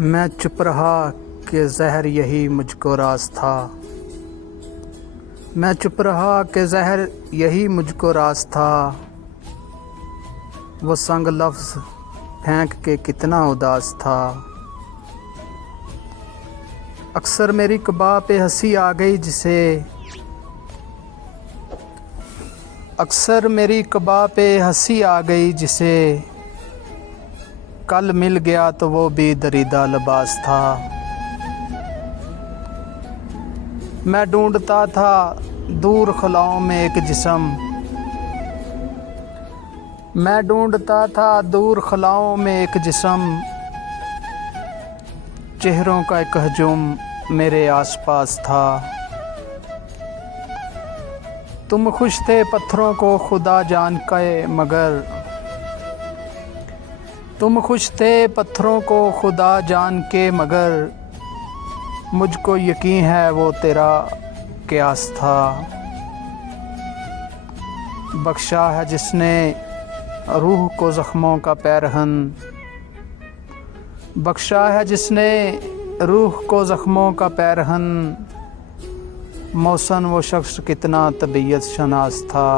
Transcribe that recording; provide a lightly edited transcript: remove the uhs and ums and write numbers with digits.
मैं चुप रहा कि ज़हर यही मुझको रास था। मैं चुप रहा कि ज़हर यही मुझको रास था। वो संग लफ्ज़ फेंक के कितना उदास था। अक्सर मेरी क़बा पे हंसी आ गई जिसे अक्सर मेरी क़बा पे हंसी आ गई जिसे कल मिल गया तो वो भी दरीदा लिबास था। मैं ढूंढता था दूर खलाओं में एक जिस्म। मैं ढूंढता था दूर खलाओं में एक जिस्म। चेहरों का एक हजूम मेरे आसपास था। तुम खुश थे पत्थरों को खुदा जान के मगर तुम खुश थे पत्थरों को खुदा जान के मगर मुझको यकीन है वो तेरा क़यास था। बख्शा है जिसने रूह को ज़ख्मों का पैरहन। बख्शा है जिसने रूह को ज़ख्मों का पैरहन। मौसन वो शख्स कितना तबीयत शनास था।